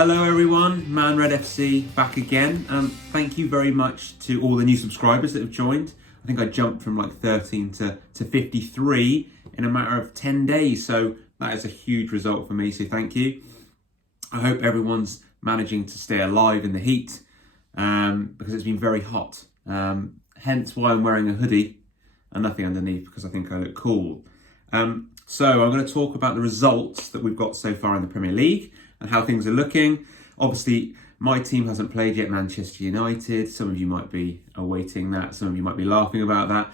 Hello everyone, manredFC back again. Thank you very much to all the new subscribers that have joined. I think I jumped from like 13 to 53 in a matter of 10 days. So that is a huge result for me, so thank you. I hope everyone's managing to stay alive in the heat because it's been very hot. Hence why I'm wearing a hoodie and nothing underneath because I think I look cool. So I'm going to talk about the results that we've got so far in the Premier League and how things are looking. Obviously, my team hasn't played yet, Manchester United. Some of you might be awaiting that. Some of you might be laughing about that.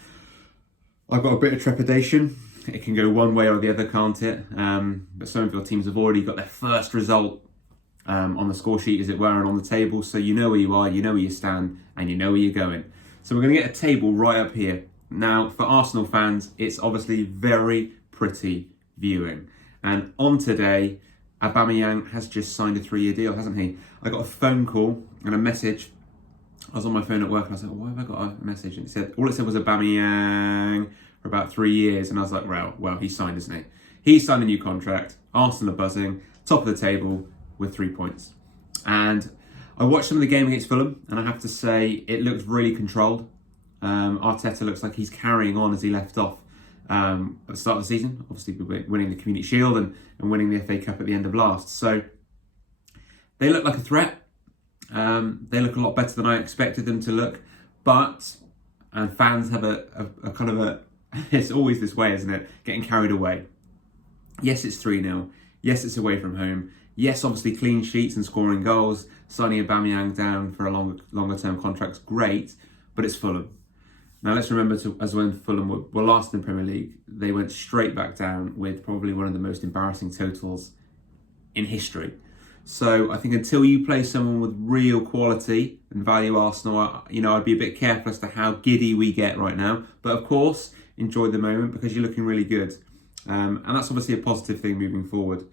I've got a bit of trepidation. It can go one way or the other, can't it? But some of your teams have already got their first result on the score sheet, as it were, and on the table. So you know where you are, you know where you stand, and you know where you're going. So we're going to get a table right up here. Now, for Arsenal fans, it's obviously very pretty viewing. And on today, Aubameyang has just signed a 3-year deal, hasn't he? I got a phone call and a message. I was on my phone at work and I was like, why have I got a message? And all it said was Aubameyang for about 3 years. And I was like, well, he signed, isn't he? He signed a new contract. Arsenal are buzzing, top of the table with 3 points. And I watched some of the game against Fulham, and I have to say it looked really controlled. Arteta looks like he's carrying on as he left off at the start of the season, obviously winning the Community Shield and winning the FA Cup at the end of last. So they look like a threat. They look a lot better than I expected them to look. And fans have a kind of a, it's always this way, isn't it? Getting carried away. Yes, it's 3-0. Yes, it's away from home. Yes, obviously clean sheets and scoring goals. Signing Aubameyang down for a longer term contract's great, but it's Fulham. Now let's remember, as when Fulham were last in the Premier League, they went straight back down with probably one of the most embarrassing totals in history. So I think until you play someone with real quality and value Arsenal, I'd be a bit careful as to how giddy we get right now. But of course, enjoy the moment because you're looking really good. And that's obviously a positive thing moving forward.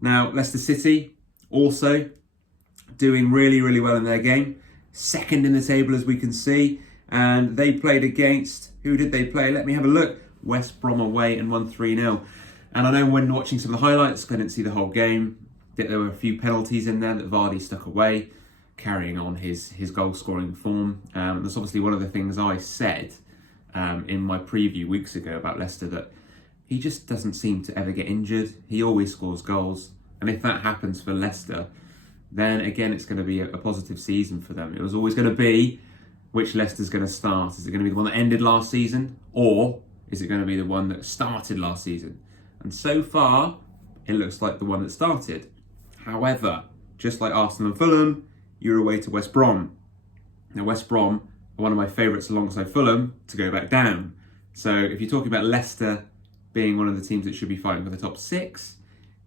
Now, Leicester City also doing really, really well in their game. Second in the table, as we can see. And they played against, who did they play? Let me have a look. West Brom away and won 3-0. And I know when watching some of the highlights, I didn't see the whole game, that there were a few penalties in there that Vardy stuck away, carrying on his goal-scoring form. That's obviously one of the things I said in my preview weeks ago about Leicester, that he just doesn't seem to ever get injured. He always scores goals. And if that happens for Leicester, then again, it's going to be a positive season for them. It was always going to be which Leicester's going to start. Is it going to be the one that ended last season? Or is it going to be the one that started last season? And so far, it looks like the one that started. However, just like Arsenal and Fulham, you're away to West Brom. Now, West Brom are one of my favourites alongside Fulham to go back down. So if you're talking about Leicester being one of the teams that should be fighting for the top 6,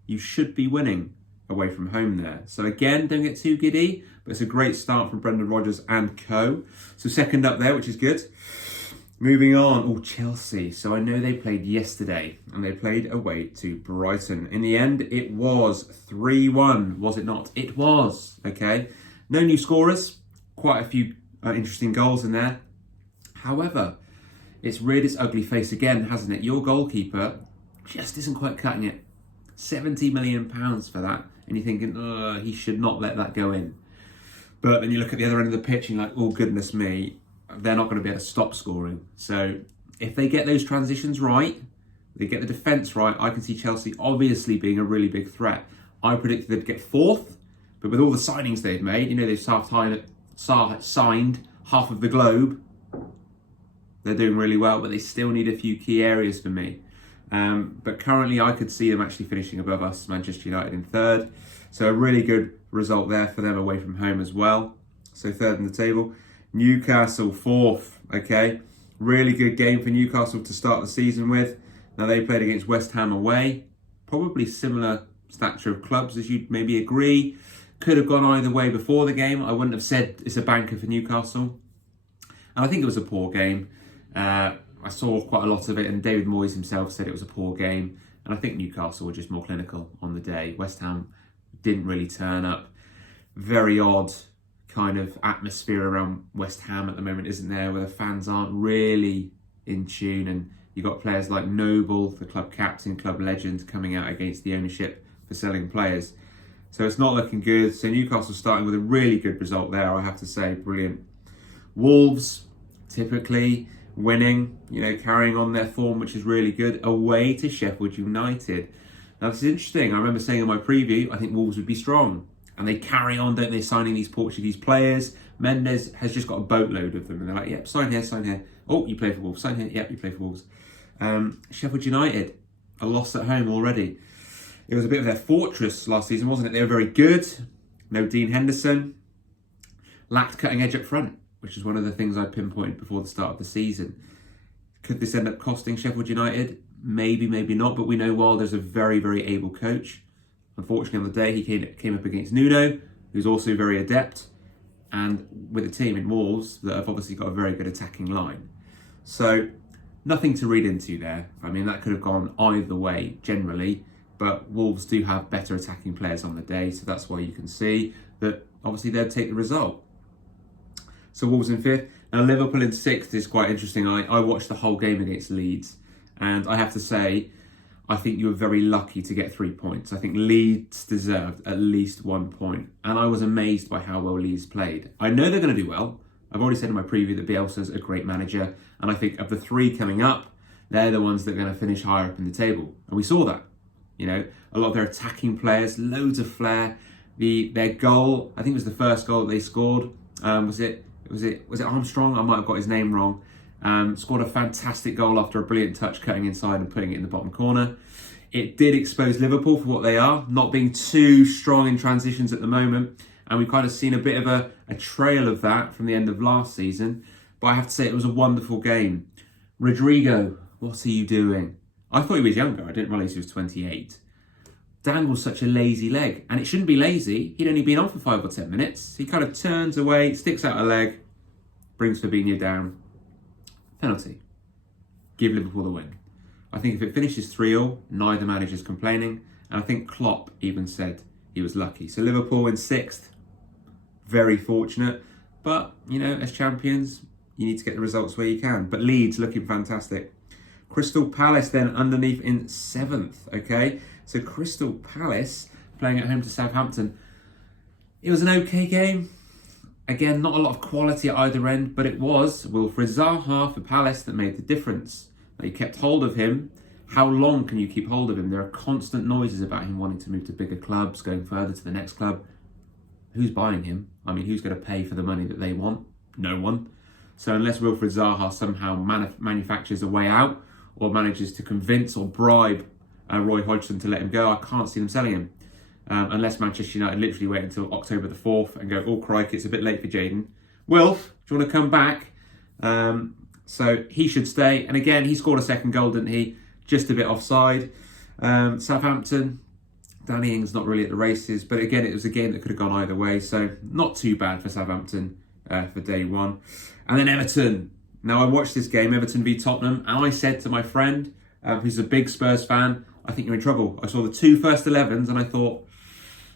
you should be winning away from home there. So again, don't get too giddy, but it's a great start from Brendan Rodgers and co. So second up there, which is good. Moving on, Chelsea. So I know they played yesterday and they played away to Brighton. In the end, it was 3-1, was it not? It was, okay. No new scorers, quite a few interesting goals in there. However, it's reared its ugly face again, hasn't it? Your goalkeeper just isn't quite cutting it. £70 million for that. And you're thinking, he should not let that go in. But then you look at the other end of the pitch and you're like, oh, goodness me, they're not going to be able to stop scoring. So if they get those transitions right, they get the defence right, I can see Chelsea obviously being a really big threat. I predicted they'd get 4th, but with all the signings they've made, they've signed half of the globe. They're doing really well, but they still need a few key areas for me. But currently I could see them actually finishing above us, Manchester United in 3rd. So a really good result there for them away from home as well. So 3rd in the table. Newcastle 4th, okay. Really good game for Newcastle to start the season with. Now they played against West Ham away. Probably similar stature of clubs as you'd maybe agree. Could have gone either way before the game. I wouldn't have said it's a banker for Newcastle. And I think it was a poor game. I saw quite a lot of it, and David Moyes himself said it was a poor game. And I think Newcastle were just more clinical on the day. West Ham didn't really turn up. Very odd kind of atmosphere around West Ham at the moment, isn't there, where the fans aren't really in tune. And you've got players like Noble, the club captain, club legend, coming out against the ownership for selling players. So it's not looking good. So Newcastle starting with a really good result there, I have to say. Brilliant. Wolves, typically winning, carrying on their form, which is really good, away to Sheffield United. Now, this is interesting. I remember saying in my preview, I think Wolves would be strong. And they carry on, don't they, signing these Portuguese players. Mendes has just got a boatload of them. And they're like, yep, sign here, sign here. Oh, you play for Wolves. Sign here, yep, you play for Wolves. Sheffield United, a loss at home already. It was a bit of their fortress last season, wasn't it? They were very good. No Dean Henderson. Lacked cutting edge up front, which is one of the things I pinpointed before the start of the season. Could this end up costing Sheffield United? Maybe, maybe not. But we know Wilder's a very, very able coach. Unfortunately, on the day, he came up against Nuno, who's also very adept, and with a team in Wolves that have obviously got a very good attacking line. So, nothing to read into there. I mean, that could have gone either way, generally, but Wolves do have better attacking players on the day, so that's why you can see that, obviously, they'd take the result. So, Wolves in 5th. Now, Liverpool in 6th is quite interesting. I watched the whole game against Leeds, and I have to say, I think you were very lucky to get 3 points. I think Leeds deserved at least 1 point. And I was amazed by how well Leeds played. I know they're going to do well. I've already said in my preview that Bielsa's a great manager. And I think of the 3 coming up, they're the ones that are going to finish higher up in the table. And we saw that. A lot of their attacking players, loads of flair. Their goal, I think it was the first goal that they scored. Was it Armstrong? I might have got his name wrong. Scored a fantastic goal after a brilliant touch, cutting inside and putting it in the bottom corner. It did expose Liverpool for what they are, not being too strong in transitions at the moment. And we've kind of seen a bit of a trail of that from the end of last season. But I have to say it was a wonderful game. Rodrigo, what are you doing? I thought he was younger. I didn't realise he was 28. Dangles such a lazy leg. And it shouldn't be lazy. He'd only been on for 5 or 10 minutes. He kind of turns away, sticks out a leg, brings Fabinho down. Penalty. Give Liverpool the win. I think if it finishes 3-3, neither manager's complaining. And I think Klopp even said he was lucky. So Liverpool in 6th. Very fortunate. But, as champions, you need to get the results where you can. But Leeds looking fantastic. Crystal Palace then underneath in 7th. Okay. So Crystal Palace playing at home to Southampton. It was an okay game. Again, not a lot of quality at either end, but it was Wilfried Zaha for Palace that made the difference. They kept hold of him. How long can you keep hold of him? There are constant noises about him wanting to move to bigger clubs, going further to the next club. Who's buying him? I mean, who's going to pay for the money that they want? No one. So unless Wilfried Zaha somehow manufactures a way out or manages to convince or bribe Roy Hodgson to let him go, I can't see them selling him. Unless Manchester United literally wait until October the 4th and go, oh crikey, it's a bit late for Jadon. Wilf, do you want to come back? So he should stay. And again, he scored a second goal, didn't he? Just a bit offside. Southampton, Danny Ings not really at the races. But again, it was a game that could have gone either way. So not too bad for Southampton for day one. And then Everton. Now, I watched this game, Everton v Tottenham. And I said to my friend, who's a big Spurs fan, I think you're in trouble. I saw the 2 first 11s and I thought,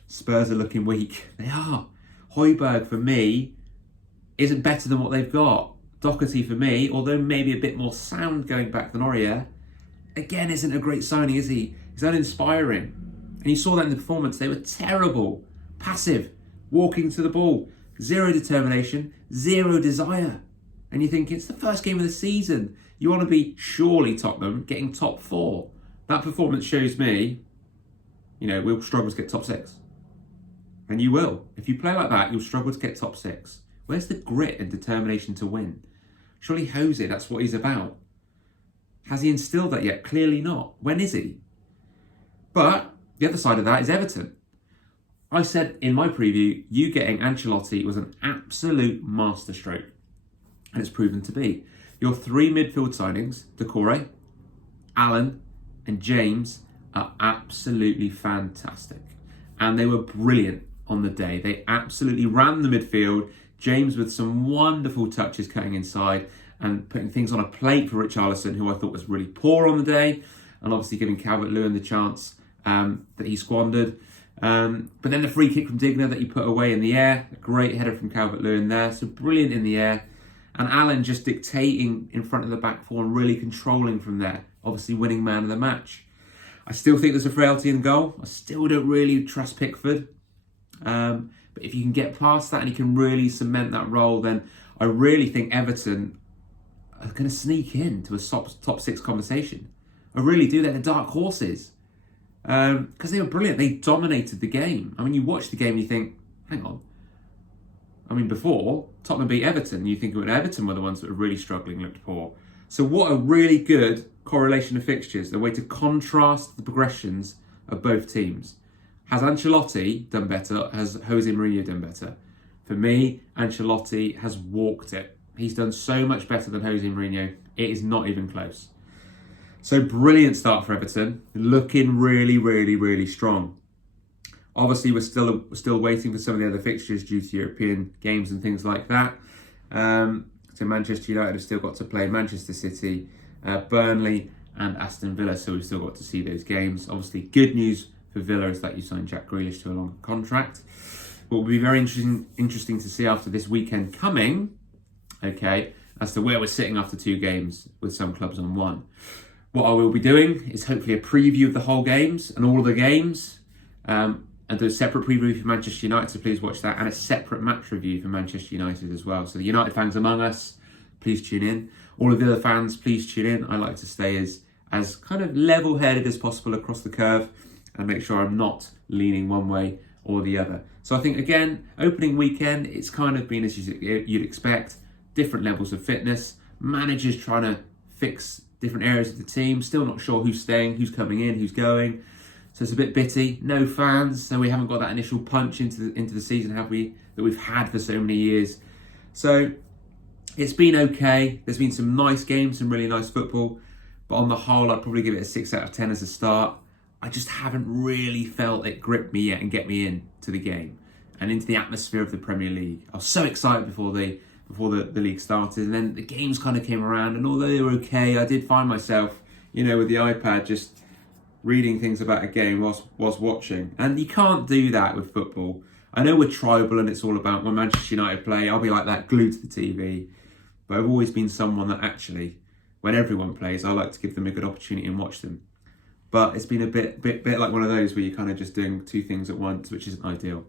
Spurs are looking weak. They are. Højbjerg, for me, isn't better than what they've got. Doherty, for me, although maybe a bit more sound going back than Aurier, again, isn't a great signing, is he? He's uninspiring. And you saw that in the performance. They were terrible. Passive. Walking to the ball. Zero determination. Zero desire. And you think, it's the first game of the season. You want to be, surely, Tottenham, getting top 4. That performance shows me, we'll struggle to get top 6. And you will. If you play like that, you'll struggle to get top 6. Where's the grit and determination to win? Surely Jose, that's what he's about. Has he instilled that yet? Clearly not. When is he? But the other side of that is Everton. I said in my preview, you getting Ancelotti was an absolute masterstroke. And it's proven to be. Your 3 midfield signings, Decore, Allen and James, are absolutely fantastic. And they were brilliant on the day. They absolutely ran the midfield. James with some wonderful touches cutting inside and putting things on a plate for Richarlison, who I thought was really poor on the day. And obviously giving Calvert-Lewin the chance that he squandered. But then the free kick from Digna that he put away in the air. A great header from Calvert-Lewin there. So brilliant in the air. And Allen just dictating in front of the back four and really controlling from there. Obviously winning man of the match. I still think there's a frailty in goal. I still don't really trust Pickford. But if you can get past that and you can really cement that role, then I really think Everton are going to sneak into a top 6 conversation. I really do. They're the dark horses. Because they were brilliant. They dominated the game. I mean, you watch the game and you think, hang on. I mean, before, Tottenham beat Everton. You think Everton were the ones that were really struggling, looked poor. So what a really good correlation of fixtures. A way to contrast the progressions of both teams. Has Ancelotti done better? Has Jose Mourinho done better? For me, Ancelotti has walked it. He's done so much better than Jose Mourinho. It is not even close. So brilliant start for Everton. Looking really, really, really strong. Obviously, we're still waiting for some of the other fixtures due to European games and things like that. So Manchester United have still got to play Manchester City, Burnley and Aston Villa. So we've still got to see those games. Obviously, good news for Villa is that you signed Jack Grealish to a longer contract. What will be very interesting to see after this weekend coming, okay, as to where we're sitting after 2 games with some clubs on 1. What I will be doing is hopefully a preview of the whole games and all of the games, and do a separate preview for Manchester United, so please watch that, and a separate match review for Manchester United as well. So the United fans among us, please tune in. All of the other fans, please tune in. I like to stay as kind of level-headed as possible across the curve and make sure I'm not leaning one way or the other. So I think, again, opening weekend, it's kind of been as you'd expect. Different levels of fitness. Managers trying to fix different areas of the team. Still not sure who's staying, who's coming in, who's going. So it's a bit bitty. No fans, so we haven't got that initial punch into the season, have we? That we've had for so many years. So it's been okay. There's been some nice games, some really nice football. But on the whole, I'd probably give it a 6 out of 10 as a start. I just haven't really felt it grip me yet and get me into the game and into the atmosphere of the Premier League. I was so excited before the league started, and then the games kind of came around, and although they were okay, I did find myself, with the iPad just reading things about a game whilst watching. And you can't do that with football. I know we're tribal and it's all about when Manchester United play, I'll be like that, glued to the TV. But I've always been someone that actually, when everyone plays, I like to give them a good opportunity and watch them. But it's been a bit like one of those where you're kind of just doing 2 things at once, which isn't ideal.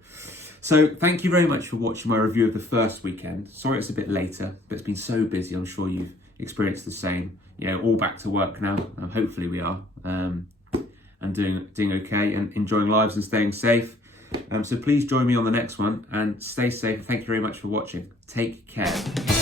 So thank you very much for watching my review of the first weekend. Sorry it's a bit later, but it's been so busy. I'm sure you've experienced the same. All back to work now. Hopefully we are. And doing okay and enjoying lives and staying safe. So please join me on the next one and stay safe. Thank you very much for watching. Take care.